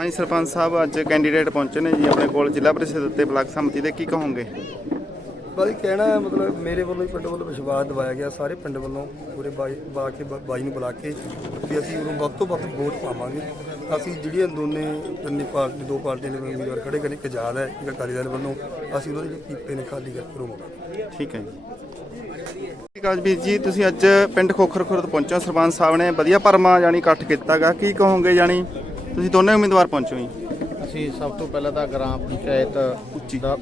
ਹਾਂਜੀ ਸਰਪੰਚ ਸਾਹਿਬ ਅੱਜ ਕੈਂਡੀਡੇਟ ਪਹੁੰਚੇ ਨੇ ਜੀ ਆਪਣੇ ਕੋਲ ਜ਼ਿਲ੍ਹਾ ਪ੍ਰੀਸ਼ਦ ਤੇ ਬਲਾਕ ਸੰਮਤੀ ਦੇ ਕੀ ਕਹੋਗੇ? ਬਾਈ ਕਹਿਣਾ ਹੈ ਮਤਲਬ ਮੇਰੇ ਵੱਲੋਂ ਹੀ ਪਿੰਡ ਵੱਲੋਂ ਵਿਸ਼ਵਾਸ ਦਿਵਾਇਆ ਗਿਆ ਸਾਰੇ ਪਿੰਡ ਵੱਲੋਂ ਪੂਰੇ ਬਾਈ ਬਾ ਕੇ ਬ- ਬਾਈ ਨੂੰ ਬੁਲਾ ਕੇ ਵੀ ਅਸੀਂ ਉਹਨੂੰ ਵੱਧ ਤੋਂ ਵੱਧ ਵੋਟ ਪਾਵਾਂਗੇ। ਅਸੀਂ ਜਿਹੜੀਆਂ ਦੋਨੇ ਤਿੰਨੇ ਪਾਰਟੀ ਦੋ ਪਾਰਟੀਆਂ ਦੇ ਉਮੀਦਵਾਰ ਖੜੇ ਕਰੇ ਇੱਕ ਆਜ਼ਾਦ ਹੈ ਇੱਕ ਅਕਾਲੀ ਦਲ ਵੱਲੋਂ ਅਸੀਂ ਉਹਨਾਂ ਦੇ ਕੀਤੇ ਨੇ ਖਾਲੀ ਕਰਕੇ ਰੋਵਾਂਗੇ ਠੀਕ ਹੈ ਜੀ। ਕਾਜਵੀਰ ਜੀ ਤੁਸੀਂ ਅੱਜ ਪਿੰਡ ਖੋਖਰ ਖੁਰਦ ਪਹੁੰਚੇ ਹੋ ਸਰਪੰਚ ਸਾਹਿਬ ਨੇ ਵਧੀਆ ਪਰਮਾ ਜਾਨੀ ਇਕੱਠ ਕੀਤਾਗਾ ਕੀ ਕਹੋਗੇ ਜਾਨੀ ਤੁਸੀਂ ਦੋਨੇ ਉਮੀਦਵਾਰ ਪਹੁੰਚੋ ਜੀ। ਅਸੀਂ ਸਭ ਤੋਂ ਪਹਿਲਾਂ ਤਾਂ ਗ੍ਰਾਮ ਪੰਚਾਇਤ ਦਾ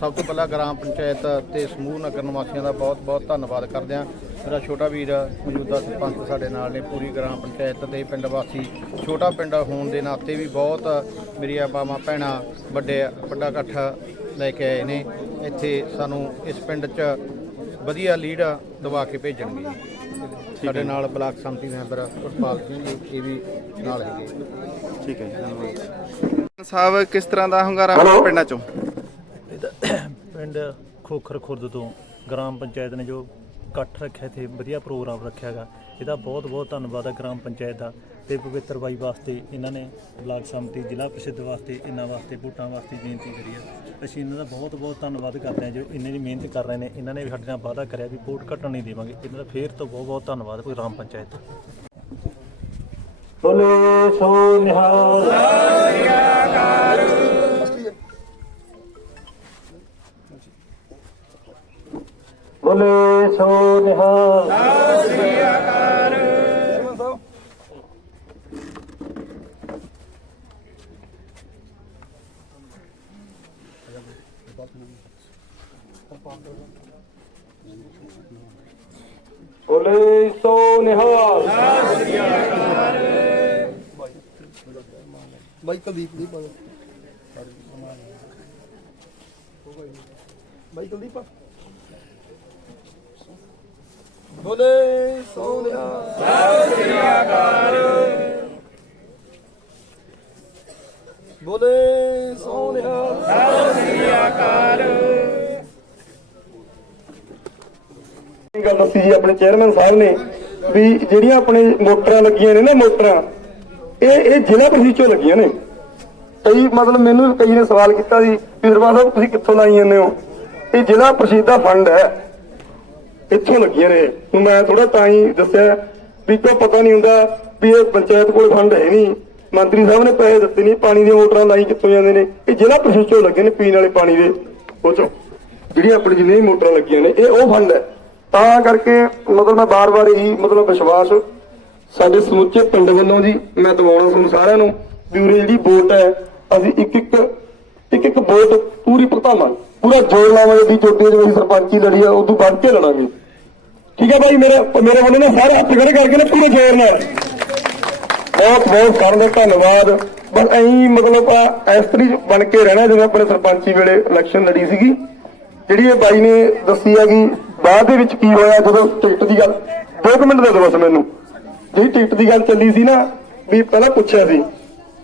ਸਭ ਤੋਂ ਪਹਿਲਾਂ ਗ੍ਰਾਮ ਪੰਚਾਇਤ ਤੇ ਸਮੂਹ ਨਗਰ ਨਿਵਾਸੀਆਂ ਦਾ ਬਹੁਤ ਬਹੁਤ ਧੰਨਵਾਦ ਕਰਦੇ ਹਾਂ। ਮੇਰਾ ਛੋਟਾ ਵੀਰ ਮੌਜੂਦਾ ਸਰਪੰਚ ਸਾਡੇ ਨਾਲ ਨੇ ਪੂਰੀ ਗ੍ਰਾਮ ਪੰਚਾਇਤ ਤੇ ਪਿੰਡ ਵਾਸੀ। ਛੋਟਾ ਪਿੰਡ ਹੋਣ ਦੇ ਨਾਤੇ ਵੀ ਬਹੁਤ ਮੇਰੀਆਂ ਬਾਵਾਂ ਭੈਣਾਂ ਵੱਡੇ ਵੱਡਾ ਇਕੱਠ ਲੈ ਕੇ ਆਏ ਨੇ। ਇੱਥੇ ਸਾਨੂੰ ਇਸ ਪਿੰਡ 'ਚ ਵਧੀਆ ਲੀਡ ਦਵਾ ਕੇ ਭੇਜਣਗੇ ਸਾਡੇ ਨਾਲ ਬਲਾਕ ਸੰਮਤੀ ਮੈਂਬਰ ਉਸਪਾਲ ਸਿੰਘ ਜੀ, ਇਹ ਵੀ ਨਾਲ ਹੈਗੇ। ਠੀਕ ਹੈ ਜੀ ਧੰਨਵਾਦ। ਸਾਹਿਬ ਕਿਸ ਤਰ੍ਹਾਂ ਦਾ ਹੰਗਾਰਾ ਪਿੰਡਾਂ ਚੋਂ? ਪਿੰਡ ਖੋਖਰ ਖੁਰਦ ਤੋਂ ਗ੍ਰਾਮ ਪੰਚਾਇਤ ਨੇ ਜੋ ਇਕੱਠ ਰੱਖਿਆ ਇੱਥੇ ਵਧੀਆ ਪ੍ਰੋਗਰਾਮ ਰੱਖਿਆਗਾ ਇਹਦਾ ਬਹੁਤ ਬਹੁਤ ਧੰਨਵਾਦ ਹੈ ਗ੍ਰਾਮ ਪੰਚਾਇਤ ਦਾ ਤੇ ਪਵਿੱਤਰ ਬਾਈ ਵਾਸਤੇ ਇਹਨਾਂ ਨੇ ਬਲਾਕ ਸੰਮਤੀ, ਜ਼ਿਲ੍ਹਾ ਪ੍ਰਸਿੱਧ ਵਾਸਤੇ, ਇਹਨਾਂ ਵਾਸਤੇ, ਵੋਟਾਂ ਵਾਸਤੇ ਬੇਨਤੀ ਕਰੀ ਹੈ ਅਸੀਂ ਇਹਨਾਂ ਦਾ ਬਹੁਤ ਬਹੁਤ ਧੰਨਵਾਦ ਕਰਦੇ ਹਾਂ ਜੋ ਇੰਨੇ ਦੀ ਮਿਹਨਤ ਕਰ ਰਹੇ ਨੇ, ਇਹਨਾਂ ਨੇ ਵੀ ਸਾਡੇ ਨਾਲ ਵਾਅਦਾ ਕਰਿਆ ਵੀ ਵੋਟ ਘਟਣ ਨਹੀਂ ਦੇਵਾਂਗੇ। ਇਹਨਾਂ ਦਾ ਫੇਰ ਤੋਂ ਬਹੁਤ ਬਹੁਤ ਧੰਨਵਾਦ ਕੋਈ ਗ੍ਰਾਮ ਪੰਚਾਇਤ ਬੋਲੇ ਸੋ ਨਿਹਾਲ। ਬੋਲੇ ਸੋ ਨਿਹਾਲ। ਬੋਲੇ ਸੋ ਨਿਹਾਲ। ਬਾਈ ਕੁਲਦੀਪ ਦੀ ਬਾਈ। ਬਾਈ ਕੁਲਦੀਪ ਬੋਲੇ ਸੋਨਿਆ ਬੋਲੇ ਸੋਨਿਆ ਇਹ ਗੱਲ ਦੱਸੀ ਜੀ ਆਪਣੇ ਚੇਅਰਮੈਨ ਸਾਹਿਬ ਨੇ ਵੀ ਜਿਹੜੀਆਂ ਆਪਣੇ ਮੋਟਰਾਂ ਲੱਗੀਆਂ ਨੇ ਨਾ ਮੋਟਰਾਂ, ਇਹ ਇਹ ਜ਼ਿਲ੍ਹਾ ਪ੍ਰੀਸ਼ਦ ਚੋਂ ਲੱਗੀਆਂ ਨੇ। ਕਈ ਮਤਲਬ ਮੈਨੂੰ ਕਈ ਨੇ ਸਵਾਲ ਕੀਤਾ ਸੀ ਵੀ ਸਰਪੰਚ ਸਾਹਿਬ, ਤੁਸੀਂ ਕਿੱਥੋਂ ਲਾਈ ਜਾਂਦੇ ਹੋ? ਇਹ ਜ਼ਿਲ੍ਹਾ ਪ੍ਰਸਿੱਧਾ ਫੰਡ ਹੈ। ਇੱਥੋਂ ਲੱਗੀਆਂ ਨੇ। ਹੁਣ ਮੈਂ ਥੋੜਾ ਤਾਂ ਹੀ ਦੱਸਿਆ ਵੀ ਕੋਈ ਪਤਾ ਨਹੀਂ ਹੁੰਦਾ ਵੀ ਇਹ ਪੰਚਾਇਤ ਕੋਲ ਫੰਡ ਹੈ ਨਹੀਂ। ਮੰਤਰੀ ਸਾਹਿਬ ਨੇ ਪੈਸੇ ਦਿੱਤੇ ਨਹੀਂ, ਪਾਣੀ ਦੀਆਂ ਮੋਟਰਾਂ ਲਾਈ ਕਿੱਥੋਂ ਜਾਂਦੇ ਨੇ। ਇਹ ਜ਼ਿਲ੍ਹਾ ਪ੍ਰੀਸ਼ਦ ਚੋਂ ਲੱਗੇ ਨੇ ਪੀਣ ਵਾਲੇ ਪਾਣੀ ਦੇ। ਉਹ ਚੋਂ ਜਿਹੜੀਆਂ ਆਪਣੀ ਜਿੰਨੀਆਂ ਵੀ ਮੋਟਰਾਂ ਲੱਗੀਆਂ ਨੇ, ਇਹ ਉਹ ਫੰਡ ਹੈ। ਤਾਂ ਕਰਕੇ ਮਤਲਬ ਮੈਂ ਬਾਰ-ਬਾਰ ਇਹੀ ਮਤਲਬ ਵਿਸ਼ਵਾਸ ਸਾਡੇ ਸਮੁੱਚੇ ਪਿੰਡ ਵੱਲੋਂ ਜੀ ਮੈਂ ਦਵਾਉਣਾ ਤੁਹਾਨੂੰ ਸਾਰਿਆਂ ਨੂੰ ਵੀ ਉਰੇ ਜਿਹੜੀ ਵੋਟ ਹੈ, ਅਸੀਂ ਇੱਕ ਇੱਕ ਇੱਕ ਇੱਕ ਵੋਟ ਪੂਰੀ ਭੁਗਤਾਵਾਂਗੇ। ਪੂਰਾ ਜੋਰ ਲਾਵਾਂਗੇ ਵੀ ਜੋਤੀ ਜਿਹੜੀ ਅਸੀਂ ਸਰਪੰਚੀ ਲੜੀ ਆ, ਉਦੋਂ ਵੱਧ ਕੇ ਲੜਾਂਗੇ। ਠੀਕ ਹੈ ਭਾਈ, ਮੇਰੇ ਮੇਰੇ ਵੱਲੋਂ ਨਾ ਸਾਰੇ ਹੱਥ ਖੜੇ ਕਰਕੇ ਨਾ ਪੂਰੇ ਜੋਰ ਨਾਲ। ਬਹੁਤ ਬਹੁਤ ਸਾਰਿਆਂ ਦਾ ਧੰਨਵਾਦ। ਬਸ ਐਂ ਮਤਲਬ ਆ, ਇਸ ਬਣ ਕੇ ਰਹਿਣਾ ਜਿਵੇਂ ਆਪਣੇ ਸਰਪੰਚੀ ਵੇਲੇ ਇਲੈਕਸ਼ਨ ਲੜੀ ਸੀਗੀ। ਜਿਹੜੀ ਇਹ ਬਾਈ ਨੇ ਦੱਸੀ ਹੈਗੀ ਬਾਅਦ ਦੇ ਵਿੱਚ ਕੀ ਹੋਇਆ, ਜਦੋਂ ਟਿਕਟ ਦੀ ਗੱਲ ਦੋ ਕੁ ਮਿੰਟ ਦੇ ਦਿਓ ਬਸ ਮੈਨੂੰ। ਜਿਹੜੀ ਟਿਕਟ ਦੀ ਗੱਲ ਚੱਲੀ ਸੀ ਨਾ, ਵੀ ਪਹਿਲਾਂ ਪੁੱਛਿਆ ਸੀ।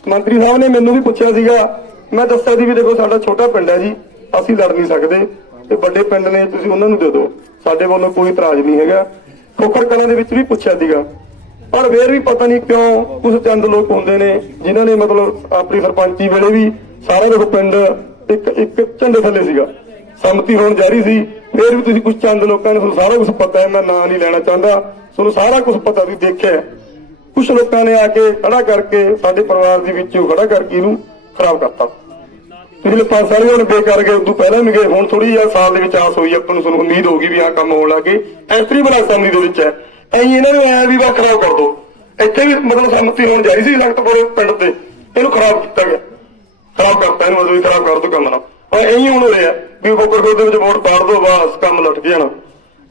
ਮੰਤਰੀ ਸਾਹਿਬ ਨੇ ਮੈਨੂੰ ਵੀ ਪੁੱਛਿਆ ਸੀਗਾ। ਮੈਂ ਦੱਸਿਆ ਸੀ ਵੀ ਦੇਖੋ, ਸਾਡਾ ਛੋਟਾ ਪਿੰਡ ਹੈ ਜੀ, ਅਸੀਂ ਲੜ ਨਹੀਂ ਸਕਦੇ। ਤੇ ਵੱਡੇ ਪਿੰਡ ਨੇ ਤੁਸੀਂ ਉਹਨਾਂ ਨੂੰ ਦੇ ਦਿਓ। ਸਾਡੇ ਵੱਲੋਂ ਕੋਈ ਇਤਰਾਜ਼ ਨਹੀਂ ਹੈਗਾ। ਖੋਖਰ ਕਲਾਂ ਦੇ ਵਿੱਚ ਵੀ ਪੁੱਛਿਆ ਸੀਗਾ। ਪਰ ਫੇਰ ਵੀ ਪਤਾ ਨਹੀਂ ਕਿਉਂ ਕੁਝ ਚੰਦ ਲੋਕ ਹੁੰਦੇ ਨੇ, ਜਿਨ੍ਹਾਂ ਨੇ ਮਤਲਬ ਆਪਣੀ ਸਰਪੰਚੀ ਵੇਲੇ ਵੀ ਸਾਰਾ ਦੇਖੋ ਪਿੰਡ ਇੱਕ ਇੱਕ ਝੰਡੇ ਥੱਲੇ ਸੀਗਾ। ਸੰਮਤੀ ਹੋਣ ਜਾਰੀ ਸੀ। ਫੇਰ ਵੀ ਤੁਸੀਂ ਕੁਝ ਚੰਦ ਲੋਕਾਂ ਨੇ, ਤੁਹਾਨੂੰ ਸਾਰਾ ਕੁਝ ਪਤਾ ਹੈ, ਮੈਂ ਨਾਂ ਨਹੀਂ ਲੈਣਾ ਚਾਹੁੰਦਾ। ਤੁਹਾਨੂੰ ਸਾਰਾ ਕੁਝ ਪਤਾ ਤੁਸੀਂ ਦੇਖਿਆ ਕੁਝ ਲੋਕਾਂ ਨੇ ਆ ਕੇ ਖੜਾ ਕਰਕੇ ਸਾਡੇ ਪਰਿਵਾਰ ਦੇ ਵਿੱਚੋਂ ਖੜਾ ਕਰਕੇ ਇਹਨੂੰ ਖਰਾਬ ਕਰਤਾ। ਪਿਛਲੇ ਪੰਜ ਸਾਲ ਹੁਣ ਬੇਕਾਰ ਗਏ ਉਦੋਂ ਪਹਿਲਾਂ ਵੀ ਗਏ, ਹੁਣ ਥੋੜੀ ਜਿਹਾ ਸਾਲ ਦੇ ਵਿੱਚ ਆਸ ਹੋਈ, ਆਪਾਂ ਨੂੰ ਤੁਹਾਨੂੰ ਉਮੀਦ ਹੋਗੀ ਵੀ ਆਹ ਕੰਮ ਹੋਣ ਲੱਗੇ ਐਸਟਰੀ ਬਣਾ ਸੰਮਤੀ ਦੇ ਵਿੱਚ ਹੈ। ਐਂ ਇਹਨਾਂ ਨੂੰ ਐ ਵੀ ਵਾ ਖਰਾਬ ਕਰ ਦੋ। ਇੱਥੇ ਵੀ ਮਤਲਬ ਸੰਮਤੀ ਹੋਣ ਜਾਈ ਸੀ ਲਖਤਪੁਰ ਪਿੰਡ ਤੇ। ਇਹਨੂੰ ਖਰਾਬ ਕੀਤਾ ਗਿਆ। ਖਰਾਬ ਕਰਤਾ ਇਹਨੂੰ, ਮਤਲਬ ਖਰਾਬ ਕਰ ਦੋ ਕੰਮ ਨਾ ਔਰ ਇਹੀ ਹੁਣ ਹੋ ਰਿਹਾ ਵੀ ਬੋਕਰ ਦੇ ਵਿੱਚ ਵੋਟ ਪਾੜ ਦੋ, ਬਸ ਕੰਮ ਲਟ ਜਾਣਾ।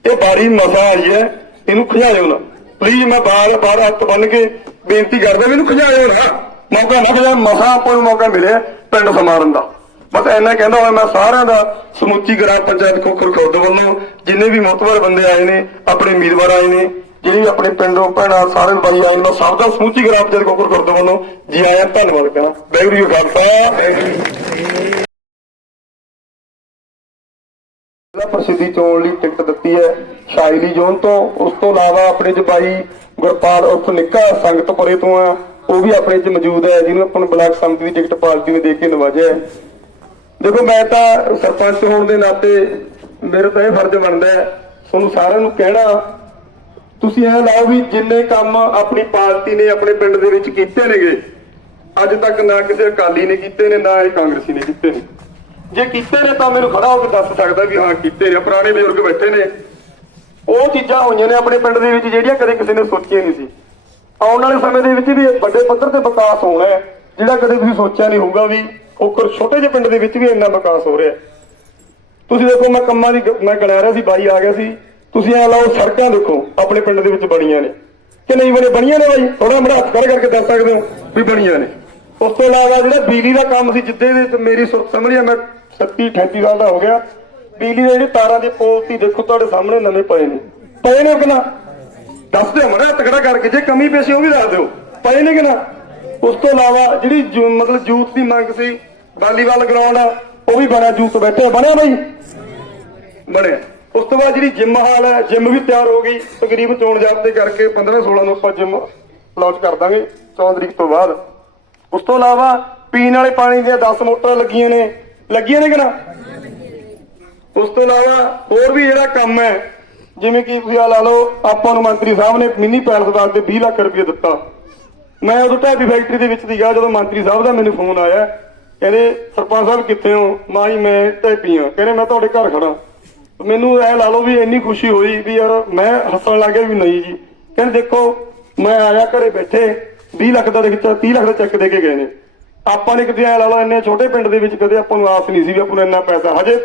ਇਹ ਬਾਰੀ ਮਸਾ ਆਈ ਹੈ, ਇਹਨੂੰ ਖਿਆਇਓ ਨਾ। ਪਲੀਜ਼ ਮੈਂ ਬਾਰ ਬਾਰ ਹੱਥ ਬੰਨ ਕੇ ਬੇਨਤੀ ਕਰਦਾ ਵੀ ਇਹਨੂੰ ਖਿਆਇਓ ਨਾ। ਮੌਕਾ ਨਾ ਖਿਆ ਮਸਾ ਆਪਾਂ ਨੂੰ ਮੌਕਾ ਮਿਲਿਆ ਪਿੰਡ ਸਮਾਰਨ ਦਾ। ਬਸ ਇੰਨਾ ਕਹਿੰਦਾ ਹੋਇਆ, ਮੈਂ ਸਾਰਿਆਂ ਦਾ ਸਮੁੱਚੀ ਗ੍ਰਾਮ ਪੰਚਾਇਤ ਖੋਖਰ ਖੁਰਦ ਵੱਲੋਂ ਜਿੰਨੇ ਵੀ ਮੋਤਬਰ ਬੰਦੇ ਆਏ ਨੇ, ਆਪਣੇ ਉਮੀਦਵਾਰ ਆਏ ਨੇ, ਜਿਹੜੇ ਆਪਣੇ ਪਿੰਡੋਂ ਭੈਣਾਂ, ਸਾਰੇ ਬਾਈ ਆਏ ਨੇ ਸਭ ਦਾ ਸਮੁੱਚੀ ਗ੍ਰਾਮ ਪੰਚਾਇਤ ਖੋਖਰ ਖੁਰਦ ਵੱਲੋਂ ਜੀ ਆਇਆਂ ਧੰਨਵਾਦ ਕਰਾਂ ਵਾਹਿਗੁਰੂ ਜੀ ਖਾਲਸਾ। ਜ਼ਿਲ੍ਹਾ ਪ੍ਰਸਿੱਧੀ ਚੋਣ ਲਈ ਟਿਕਟ ਦਿੱਤੀ ਹੈ ਸ਼ਾਇਲੀ ਜ਼ੋਨ ਤੋਂ। ਉਸ ਤੋਂ ਇਲਾਵਾ ਆਪਣੇ ਚ ਬਾਈ ਗੁਰਪਾਲ ਉਰਫ ਨਿੱਕਾ ਸੰਗਤਪੁਰੇ ਤੋਂ ਆ। ਉਹ ਵੀ ਆਪਣੇ 'ਚ ਮੌਜੂਦ ਹੈ, ਜਿਹਨੂੰ ਆਪਾਂ ਨੂੰ ਬਲਾਕ ਸੰਮਤੀ ਦੀ ਟਿਕਟ ਪਾਰਟੀ ਨੇ ਦੇ ਕੇ ਨਵਾਜਿਆ ਦੇਖੋ, ਮੈਂ ਤਾਂ ਸਰਪੰਚ ਹੋਣ ਦੇ ਨਾਤੇ ਮੇਰੇ ਤਾਂ ਇਹ ਫਰਜ਼ ਬਣਦਾ ਹੈ, ਤੁਹਾਨੂੰ ਸਾਰਿਆਂ ਨੂੰ ਕਹਿਣਾ, ਤੁਸੀਂ ਇਹ ਲਾਓ ਵੀ ਜਿੰਨੇ ਕੰਮ ਆਪਣੀ ਪਾਰਟੀ ਨੇ ਆਪਣੇ ਪਿੰਡ ਦੇ ਵਿੱਚ ਕੀਤੇ ਨੇਗੇ, ਅੱਜ ਤੱਕ ਨਾ ਕਿਸੇ ਅਕਾਲੀ ਨੇ ਕੀਤੇ ਨੇ, ਨਾ ਇਹ ਕਾਂਗਰਸੀ ਨੇ ਕੀਤੇ ਨੇ। ਜੇ ਕੀਤੇ ਨੇ ਤਾਂ ਮੈਨੂੰ ਖੜਾ ਹੋ ਕੇ ਦੱਸ ਸਕਦਾ ਵੀ ਹਾਂ, ਕੀਤੇ ਨੇ, ਪੁਰਾਣੇ ਬਜ਼ੁਰਗ ਬੈਠੇ ਨੇ। ਉਹ ਚੀਜ਼ਾਂ ਹੋਈਆਂ ਨੇ ਆਪਣੇ ਪਿੰਡ ਦੇ ਵਿੱਚ ਜਿਹੜੀਆਂ ਕਦੇ ਕਿਸੇ ਨੇ ਸੋਚੀਆਂ ਨਹੀਂ ਸੀ। ਆਉਣ ਵਾਲੇ ਸਮੇਂ ਦੇ ਵਿੱਚ ਵੀ ਵੱਡੇ ਪੱਧਰ ਤੇ ਵਿਕਾਸ ਹੋਣਾ ਹੈ, ਜਿਹੜਾ ਕਦੇ ਤੁਸੀਂ ਸੋਚਿਆ ਨਹੀਂ ਹੋਊਗਾ ਵੀ ਉਹ ਛੋਟੇ ਜਿਹੇ ਪਿੰਡ ਦੇ ਵਿੱਚ ਵੀ ਇੰਨਾ ਵਿਕਾਸ ਹੋ ਰਿਹਾ। ਤੁਸੀਂ ਦੇਖੋ, ਮੈਂ ਕੰਮਾਂ ਦੀ ਮੈਂ ਗਣਾ ਰਿਹਾ ਸੀ, ਬਾਈ ਆ ਗਿਆ ਸੀ। ਤੁਸੀਂ ਐ ਲਾਓ, ਸੜਕਾਂ ਦੇਖੋ, ਆਪਣੇ ਪਿੰਡ ਦੇ ਵਿੱਚ ਬਣੀਆਂ ਨੇ। ਕਿ ਨਹੀਂ, ਬਣੇ, ਬਣੀਆਂ ਨੇ ਬਾਈ? ਥੋੜਾ ਮੇਰਾ ਹੱਥ ਖੜਾ ਕਰਕੇ ਦੱਸ ਸਕਦੇ ਹੋ ਵੀ ਬਣੀਆਂ ਨੇ। ਉਸ ਤੋਂ ਇਲਾਵਾ ਜਿਹੜਾ ਬਿਜਲੀ ਦਾ ਕੰਮ ਸੀ, ਜਿੱਦੇ ਦੇ ਮੇਰੀ ਸੁਰਤ ਸਮਝ ਰਿਹਾ ਮੈਂ 37 38 ਸਾਲ ਦਾ ਹੋ ਗਿਆ। ਬਿਜਲੀ ਦੇ ਜਿਹੜੇ ਤਾਰਾਂ ਦੇ ਪੋਲ ਸੀ, ਦੇਖੋ ਤੁਹਾਡੇ ਸਾਹਮਣੇ ਨਵੇਂ ਪਏ ਨੇ। ਪਏ ਨੇ ਕਿ ਨਾ? ਦੱਸ ਦਿਓ, ਮੜਾ ਹੱਥ ਖੜਾ ਕਰਕੇ, ਜੇ ਕਮੀ ਪੇਸ਼ੀ, ਉਹ ਵੀ ਦੱਸ ਦਿਓ। ਪਏ ਨੇ ਕਿ ਨਾ? ਉਸ ਤੋਂ ਇਲਾਵਾ ਜਿਹੜੀ ਜੂ- ਮਤਲਬ ਯੂਥ ਦੀ ਮੰਗ ਸੀ, ਵਾਲੀਬਾਲ ਗਰਾਊਂਡ ਉਹ ਵੀ ਬਣਿਆ ਯੂਥ ਬੈਠੇ ਬਣਿਆ ਬਾਈ? ਬਣਿਆ। ਉਸ ਤੋਂ ਬਾਅਦ ਜਿਹੜੀ ਜਿਮ ਹਾਲ ਹੈ ਜਿਮ ਵੀ ਤਿਆਰ ਹੋ ਗਈ। ਤਕਰੀਬ ਚੋਣ ਜਾਬਤੇ ਕਰਕੇ 15 16 ਨੂੰ ਆਪਾਂ ਜਿਮ ਲਾਂਚ ਕਰ ਦਾਂਗੇ 14 ਤਰੀਕ ਤੋਂ ਬਾਅਦ। ਉਸ ਤੋਂ ਇਲਾਵਾ ਪੀਣ ਵਾਲੇ ਪਾਣੀ ਦੀਆਂ 10 ਮੋਟਰਾਂ ਲੱਗੀਆਂ ਨੇ। ਲੱਗੀਆਂ ਨੇ ਕਿ ਨਾ? ਉਸ ਤੋਂ ਇਲਾਵਾ ਹੋਰ ਵੀ ਜਿਹੜਾ ਕੰਮ ਹੈ, ਜਿਵੇਂ ਕਿ ਤੁਸੀਂ ਆ ਲਾ ਲਓ, ਆਪਾਂ ਨੂੰ ਮੰਤਰੀ ਸਾਹਿਬ ਨੇ ਮਿੰਨੀ ਪੈਲਸ ਵਾਸਤੇ 20 ਲੱਖ ਰੁਪਏ ਦਿੱਤਾ। ਮੈਂ ਉਦੋਂ ਢਾਬੀ ਫੈਕਟਰੀ ਦੇ ਵਿੱਚ ਸੀਗਾ, ਜਦੋਂ ਮੰਤਰੀ ਸਾਹਿਬ ਦਾ ਮੈਨੂੰ ਫੋਨ ਆਇਆ, ਕਹਿੰਦੇ, ਸਰਪੰਚ ਸਾਹਿਬ ਕਿੱਥੇ ਹੋ? ਮਾਂ ਜੀ, ਮੈਂ ਢਾਬੀ ਹਾਂ। ਕਹਿੰਦੇ, ਮੈਂ ਤੁਹਾਡੇ ਘਰ ਖੜਾ ਮੈਨੂੰ ਐ ਲਾ ਲਓ ਵੀ ਇੰਨੀ ਖੁਸ਼ੀ ਹੋਈ ਵੀ ਯਾਰ ਮੈਂ ਹੱਸਣ ਲੱਗ ਗਿਆ ਵੀ ਨਹੀਂ ਜੀ। ਕਹਿੰਦੇ, ਦੇਖੋ, ਮੈਂ ਆਇਆ ਘਰੇ ਬੈਠੇ 20 ਲੱਖ ਦਾ ਦੇ 30 ਲੱਖ ਦਾ ਚੈੱਕ ਦੇ ਕੇ ਗਏ ਨੇ। ਆਪਾਂ ਨੇ ਕਿਤੇ ਐ ਲਾ ਲਓ, ਇੰਨੇ ਛੋਟੇ ਪਿੰਡ ਦੇ ਵਿੱਚ ਕਦੇ ਆਪਾਂ ਨੂੰ ਆਸ ਨਹੀਂ ਸੀ ਵੀ ਆਪਾਂ ਨੂੰ ਇੰਨਾ ਪੈਸਾ। ਹਜੇ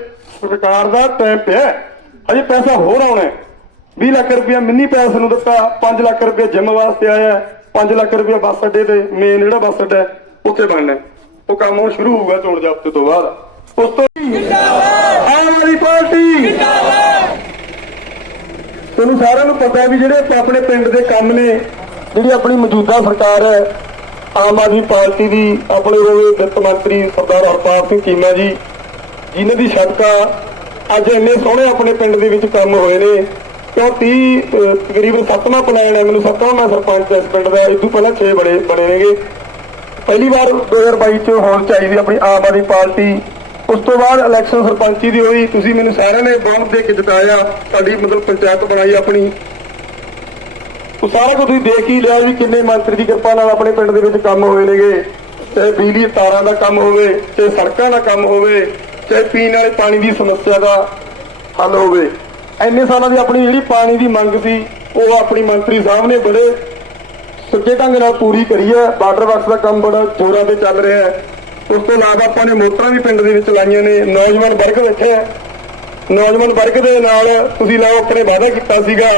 ਸਰਕਾਰ ਦਾ ਟਾਈਮ ਪਿਆ ਹਜੇ ਪੈਸਾ ਹੋਰ ਆਉਣਾ ਹੈ। 20 ਲੱਖ ਰੁਪਇਆ ਮਿੰਨੀ ਪੈਸੇ ਨੂੰ ਦਿੱਤਾ 5 ਲੱਖ ਰੁਪਇਆ ਜਿਮ ਵਾਸਤੇ ਆਇਆ 5 ਲੱਖ ਰੁਪਇਆ ਬੱਸ ਅੱਡੇ ਤੇ ਮੇਨ ਜਿਹੜਾ ਬੱਸ ਅੱਡਾ ਉੱਥੇ ਬਣਨਾ। ਉਹ ਕੰਮ ਹੁਣ ਸ਼ੁਰੂ ਹੋਊਗਾ ਚੋਣ ਜਾਬਤੇ ਤੋਂ ਬਾਅਦ। ਉਸ ਤੋਂ ਆਮ ਆਦਮੀ ਪਾਰਟੀ! ਤੁਹਾਨੂੰ ਸਾਰਿਆਂ ਨੂੰ ਪਤਾ ਵੀ ਜਿਹੜੇ ਆਪਣੇ ਪਿੰਡ ਦੇ ਕੰਮ ਨੇ ਜਿਹੜੀ ਆਪਣੀ ਮੌਜੂਦਾ ਸਰਕਾਰ ਹੈ ਆਮ ਆਦਮੀ ਪਾਰਟੀ ਦੀ ਆਪਣੇ ਹੋਏ ਵਿੱਤ ਮੰਤਰੀ ਸਰਦਾਰ ਹਰਪਾਲ ਸਿੰਘ ਚੀਮਾ ਜੀ ਜਿਨ੍ਹਾਂ ਦੀ ਸਦਕਾ ਅੱਜ ਇੰਨੇ ਸੋਹਣੇ ਆਪਣੇ ਪਿੰਡ ਦੇ ਵਿੱਚ ਕੰਮ ਹੋਏ ਨੇ। ਕਿਉਂ 30 ਤਕਰੀਬਨ ਸੱਤਵਾਂ ਪਲਾਨ ਹੈ, ਮੈਨੂੰ ਸੱਤਵਾਂ ਮੈਂ ਸਰਪੰਚ ਇਸ ਪਿੰਡ ਦਾ। ਇਸ ਤੋਂ ਪਹਿਲਾਂ 6 ਬੜੇ ਬਣੇ ਨੇਗੇ। ਪਹਿਲੀ ਵਾਰ 2022 ਚ ਹੋਣ ਚਾਹੀਦੀ ਆਪਣੀ ਆਮ ਆਦਮੀ ਪਾਰਟੀ। ਉਸ ਤੋਂ ਬਾਅਦ ਇਲੈਕਸ਼ਨ ਸਰਪੰਚੀ ਦੀ ਹੋਈ। ਤੁਸੀਂ ਮੈਨੂੰ ਸਾਰਿਆਂ ਨੇ ਬਹੁਤ ਦੇ ਕੇ ਜਿਤਾਇਆ। ਸਾਡੀ ਮਤਲਬ ਪੰਚਾਇਤ ਬਣਾਈ ਆਪਣੀ। ਉਹ ਸਾਰਾ ਕੁਝ ਤੁਸੀਂ ਦੇਖ ਹੀ ਲਿਆ ਵੀ ਕਿੰਨੇ ਮੰਤਰੀ ਦੀ ਕਿਰਪਾ ਨਾਲ ਆਪਣੇ ਪਿੰਡ ਦੇ ਵਿੱਚ ਕੰਮ ਹੋਏ ਨੇਗੇ। ਚਾਹੇ ਬਿਜਲੀ ਤਾਰਾਂ ਦਾ ਕੰਮ ਹੋਵੇ, ਚਾਹੇ ਸੜਕਾਂ ਦਾ ਕੰਮ ਹੋਵੇ, ਚਾਹੇ ਪੀਣ ਵਾਲੇ ਪਾਣੀ ਦੀ ਸਮੱਸਿਆ ਦਾ ਹੱਲ ਹੋਵੇ। ਇੰਨੇ ਸਾਲਾਂ ਦੀ ਆਪਣੀ ਜਿਹੜੀ ਪਾਣੀ ਦੀ ਮੰਗ ਸੀ ਉਹ ਆਪਣੀ ਮੰਤਰੀ ਸਾਹਿਬ ਨੇ ਬੜੇ ਸੁੱਚੇ ਢੰਗ ਨਾਲ ਪੂਰੀ ਕਰੀ ਹੈ। ਵਾਟਰ ਵਰਕਸ ਦਾ ਕੰਮ ਬੜਾ ਜ਼ੋਰਾਂ ਤੇ ਚੱਲ ਰਿਹਾ ਹੈ। ਉਸ ਤੋਂ ਇਲਾਵਾ ਆਪਾਂ ਨੇ ਮੋਟਰਾਂ ਵੀ ਪਿੰਡ ਦੇ ਵਿੱਚ ਲਾਈਆਂ ਨੇ। ਨੌਜਵਾਨ ਵਰਗ ਬੈਠੇ ਆ ਨੌਜਵਾਨ ਵਰਗ ਦੇ ਨਾਲ ਤੁਸੀਂ ਲਾਓ ਆਪਣੇ ਵਾਅਦਾ ਕੀਤਾ ਸੀਗਾ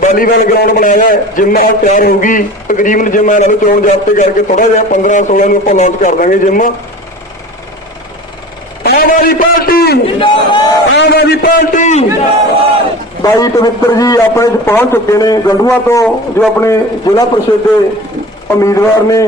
ਵਾਲੀਬਾਲ ਗਰਾਊਂਡ ਬਣਾਇਆ ਹੈ, ਹਾਲ ਤਿਆਰ ਹੋ ਗਈ। ਤਕਰੀਬਨ ਜਿਮ ਨਾਲ ਚੋਣ ਜਾਬਤੇ ਕਰਕੇ ਥੋੜਾ ਜਿਹਾ 15 16 ਨੂੰ ਆਪਾਂ ਲਾਂਚ ਕਰ ਦਾਂਗੇ ਜਿਮ ਆਮ ਆਦਮੀ ਪਾਰਟੀ। ਆਮ ਆਦਮੀ ਪਾਰਟੀ। ਬਾਈ ਪਵਿੱਤਰ ਜੀ ਆਪਣੇ ਚ ਪਹੁੰਚ ਚੁੱਕੇ ਨੇ ਗੰਡੂਆ ਤੋਂ ਜੋ ਆਪਣੇ ਜ਼ਿਲ੍ਹਾ ਪ੍ਰੀਸ਼ਦ ਦੇ ਉਮੀਦਵਾਰ ਨੇ।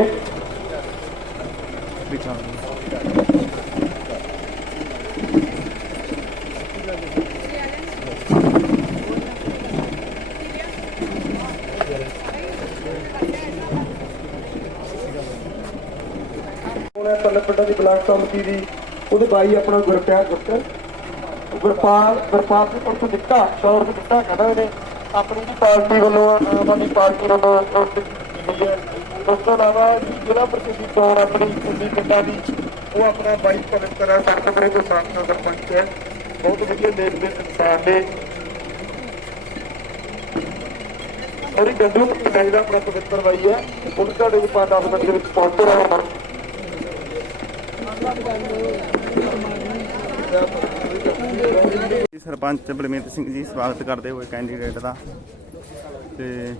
ਉਹਨੇ ਪੱਲੇ ਪਿੰਡਾਂ ਦੀ ਬਲਾਕ ਕਮੇਟੀ ਦੀ ਉਹਦੇ ਬਾਈ ਆਪਣਾ ਗੁਰਪਿਆਰ ਗੁਰਪਿਆਰ ਗੁਰਪਾਲ ਗੁਰਪਾਲ ਸਿੰਘ ਪਰਸੋਂ ਦਿੱਤਾ ਸ਼ੌਰ ਤੋਂ ਦਿੱਤਾ ਕਹਿੰਦਾ ਇਹਨੇ। ਆਪਣੀ ਦੀ ਪਾਰਟੀ ਵੱਲੋਂ, ਆਮ ਆਦਮੀ ਪਾਰਟੀ ਵੱਲੋਂ ਉਸ ਤੋਂ ਇਲਾਵਾ ਜ਼ਿਲ੍ਹਾ ਪ੍ਰਤੀਨਿਧੀ ਚੋਣ ਆਪਣੀ ਕੁੰਡੀ ਪਿੰਡਾਂ ਦੀ ਉਹ ਆਪਣਾ ਬਾਈ ਪਵਿੱਤਰ ਹੈ ਸਰਪੰਚ ਦੇ ਸਾਥ ਸਰਪੰਚ ਹੈ। ਬਹੁਤ ਵਧੀਆ ਦੇਖ ਦੇ ਇਨਸਾਨ ਨੇ। ਔਰ ਗੰਡੂ ਪਿੰਡ ਦਾ ਆਪਣਾ ਪਵਿੱਤਰ ਬਾਈ ਹੈ। ਉਹ ਤੁਹਾਡੇ ਕੋਲ 5 ਦੇ ਵਿੱਚ ਪਹੁੰਚ ਰਿਹਾ ਹੈ। ਸਰਪੰਚ ਬਲਮੀਤ ਸਿੰਘ ਜੀ ਸਵਾਗਤ ਕਰਦੇ ਹੋਏ ਕੈਂਡੀਡੇਟ ਦਾ। ਤੇ